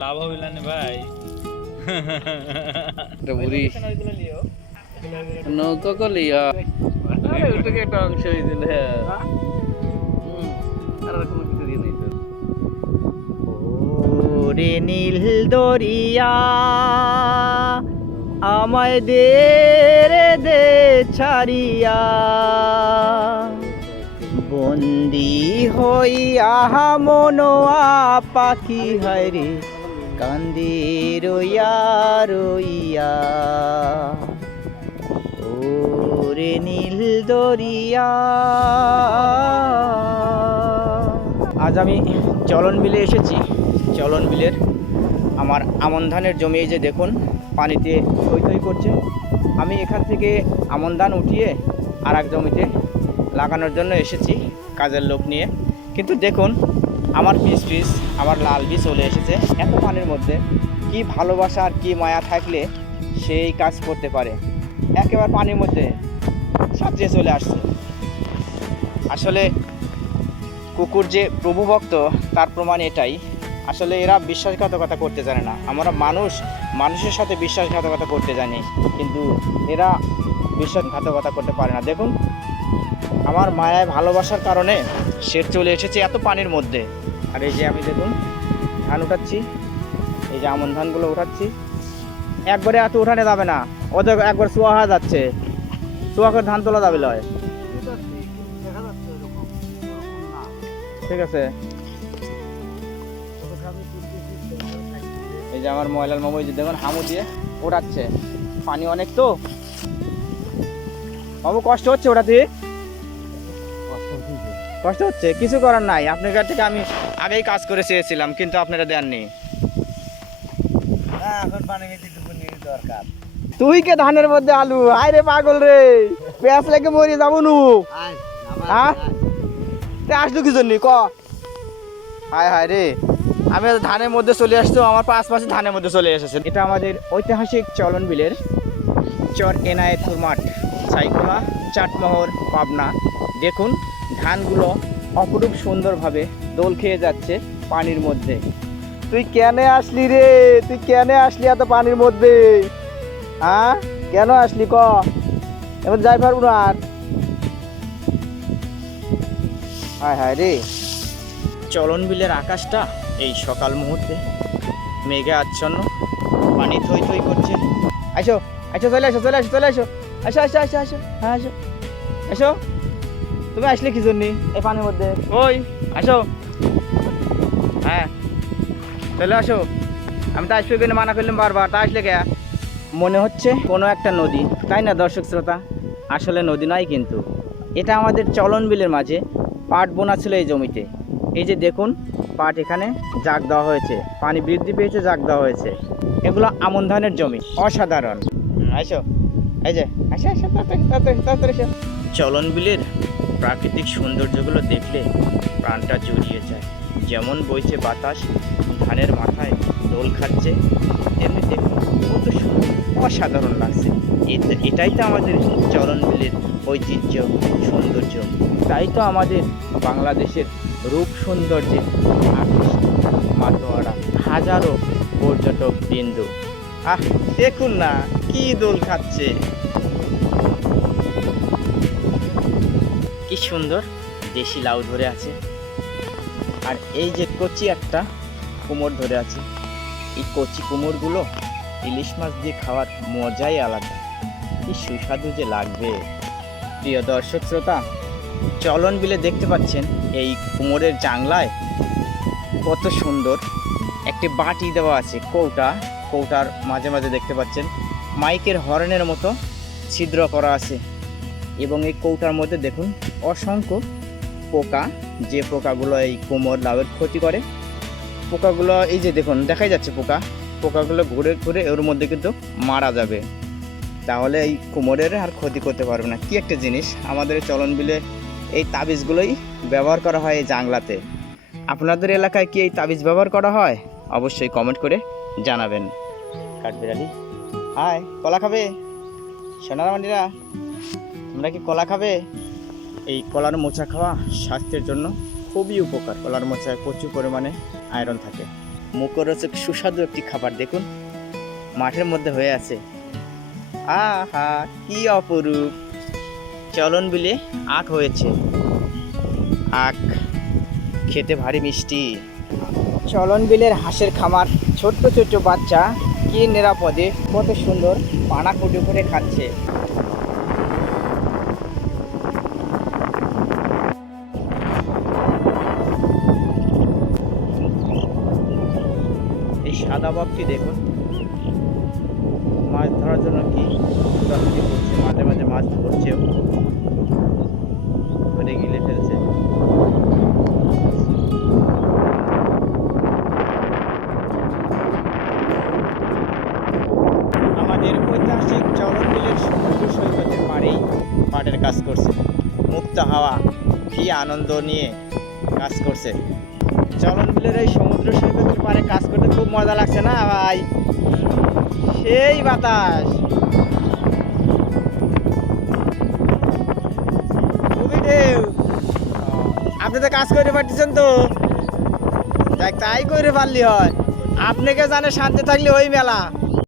লাভ হবে না ভাই। বুড়ি নৌকা কলিয়া ওটাকে একটা অংশ দিল। হ্যাঁ আর কোনো কিছু দিয়ে নেই তো। ওরে নীল দরিয়া আমায় দে রে দে ছাড়িয়া, বন্দি হইয়া মনোয়া পাখি হায়রে কান্দি রইয়া রইয়া। ওরে নীল দরিয়া। আজ আমি চলন বিলে এসেছি। চলন বিলের আমার আমন ধানের জমি, এই যে দেখুন পানিতে থই থই করছে। আমি এখান থেকে আমন ধান উঠিয়ে আর এক জমিতে লাগানোর জন্য এসেছি কাজের লোক নিয়ে। কিন্তু দেখুন আমার পিস আমার লাল বীজ চলে এসেছে। এত পানির মধ্যে কি ভালোবাসা আর কি মায়া থাকলে সেই কাজ করতে পারে। একেবারে পানির মধ্যে সাঁতরিয়ে চলে আসছে। আসলে কুকুর যে প্রভুভক্ত তার প্রমাণ এটাই। আসলে এরা বিশ্বাসঘাতকতা করতে জানে না। আমরা মানুষের সাথে বিশ্বাসঘাতকতা করতে জানি, কিন্তু এরা বিশ্বাসঘাতকতা করতে পারে না। দেখুন আমার মায়ায় ভালোবাসার কারণে সে চলে এসেছে এত পানির মধ্যে। আর এই যে আমি দেখুন ধান উঠাচ্ছি, এই যে আমন ধানগুলো উঠাচ্ছি। একবারে এত উঠানো যাবে না, ওদের একবার চুয়া হয়ে যাচ্ছে। চুয়া করে ধান তোলা যাবে লয়। ঠিক আছে, এই যে আমার ময়লার মামু যে দেখুন হামু দিয়ে ওঠাচ্ছে। পানি অনেক তো মামু, কষ্ট হচ্ছে ওটাতে? কষ্ট হচ্ছে, কিছু করার নাই। আপনার কাছ থেকে আমি আগেই কাজ করে চেয়েছিলাম, কিন্তু আপনারা দেননি। এখন পানি দরকার। তুই কে ধানের মধ্যে আলু? আয় রে পাগল রে, পেঁয়াজ লেগে মরে যাবো নু। হ্যাঁ আসলু কি জন্য ক? হায় হায় রে, আমি ধানের মধ্যে চলে আসতো, আমার পাশে ধানের মধ্যে চলে এসেছে। এটা আমাদের ঐতিহাসিক চলন বিলের চর এনায়েতপুর মাঠ, সাইকোনা, চাটমোহর, পাবনা। দেখুন ধানগুলো অপরূপ সুন্দরভাবে দোল খেয়ে যাচ্ছে পানির মধ্যে। তুই কেন আসলি রে? তুই কেন আসলি এত পানির মধ্যে? হ্যাঁ কেন আসলি ক? এবার যাই পারবো না আর। হায় হায় রে, চলন বিলের আকাশটা এই সকাল মুহূর্তে মেঘে আচ্ছন্ন, পানি থই থই করছে। আসো আসো, চলে আসো চলে আসো চলে আসো, আসো আসো আসো আসো, হ্যাঁ আসো আসো। তুমি আসলে কি জন্য এই পানির মধ্যে? ওই আসো, হ্যাঁ চলে আসো। আমি তো আসবে কেন মানা করলাম বারবার, তা আসলে কে? মনে হচ্ছে কোনো একটা নদী, তাই না দর্শক শ্রোতা? আসলে নদী নয়, কিন্তু এটা আমাদের চলন বিলের মাঝে পাট বোনা ছিল এই জমিতে। এই যে দেখুন পাট এখানে জাগ দেওয়া হয়েছে, পানি বৃদ্ধি পেয়েছে, জাগ দেওয়া হয়েছে। এগুলো আমন ধানের জমি, অসাধারণ। আসো, এই যে আসো আসো, তাড়াতাড়ি আসো। চলন বিলের প্রাকৃতিক সৌন্দর্যগুলো দেখলে প্রাণটা জুড়িয়ে যায়। যেমন বইছে বাতাস, ধানের মাথায় দোল খাচ্ছে, এমনি দেখুন কত সুন্দর, অসাধারণ লাগছে। এটাই তো আমাদের চলন বিলের ঐতিহ্য, সৌন্দর্য। তাই তো আমাদের বাংলাদেশের রূপ সৌন্দর্যে আকৃষ্ট মাতোয়ারা হাজারো পর্যটক বিন্দু। দেখুন না কি দোল খাচ্ছে, কি সুন্দর দেশি লাউ ধরে আছে। আর এই যে কচি একটা কুমড় ধরে আছে, এই কচি কুমড়গুলো ইলিশ মাছ দিয়ে খাওয়ার মজাই আলাদা, কি সুস্বাদু যে লাগবে। প্রিয় দর্শক শ্রোতা, চলন বিলে দেখতে পাচ্ছেন এই কুমড়ের জাংলায় কত সুন্দর একটি বাটি দেওয়া আছে, কৌটার মাঝে মাঝে দেখতে পাচ্ছেন মাইকের হর্নের মতো ছিদ্র করা আছে। এবং এই কৌটার মধ্যে দেখুন অসংখ্য পোকা, যে পোকাগুলো এই কুমড় লাউয়ের ক্ষতি করে। পোকাগুলো এই যে দেখুন দেখাই যাচ্ছে, পোকাগুলো ঘুরে ঘুরে ওর মধ্যে কিন্তু মারা যাবে, তাহলে এই কুমড়ের আর ক্ষতি করতে পারবে না। কি একটা জিনিস, আমাদের চলন বিলে এই তাবিজগুলোই ব্যবহার করা হয় এই জাংলাতে। আপনাদের এলাকায় কি এই তাবিজ ব্যবহার করা হয়? অবশ্যই কমেন্ট করে জানাবেন। কাঠবিড়ালি হাই, কলা খাবে? সোনারামানিরা তোমরা কি কলা খাবে? এই কলার মোচা খাওয়া স্বাস্থ্যের জন্য খুবই উপকার। কলার মোচায় প্রচুর পরিমাণে আয়রন থাকে। মুখরোচক সুস্বাদু একটি খাবার দেখুন মাঠের মধ্যে হয়ে আছে। আহা কি অপরূপ! চলন বিলে আখ হয়েছে, আখ খেতে ভারী মিষ্টি। চলন বিলের হাঁসের খামার, ছোট্ট ছোট্ট বাচ্চা কি নিরাপদে কত সুন্দর পানা কুটে করে খাচ্ছে। এই সাদা বকটি দেখুন মাছ ধরার জন্য কি দৌড়াদৌড়ি করছে, মাঝে মাঝে মাছ ধরছেও, ধরে গিলে ফেলছে। আমাদের ঐতিহাসিক চলন বিলের সমুদ্র সৈকতের পাড়েই পাটের কাজ করছে, মুক্ত হাওয়া কি আনন্দ নিয়ে কাজ করছে। চলন বিলের এই সমুদ্র সৈকতের পাড়ে কাজ করতে খুব মজা লাগছে না ভাই? সেই বাতাস, খুবই ঢেউ। আপনি তো কাজ করে পারতেছেন তো, দেখ তাই করে পারলি হয়। আপনাকে জানে শান্তি থাকলে ওই মেলা।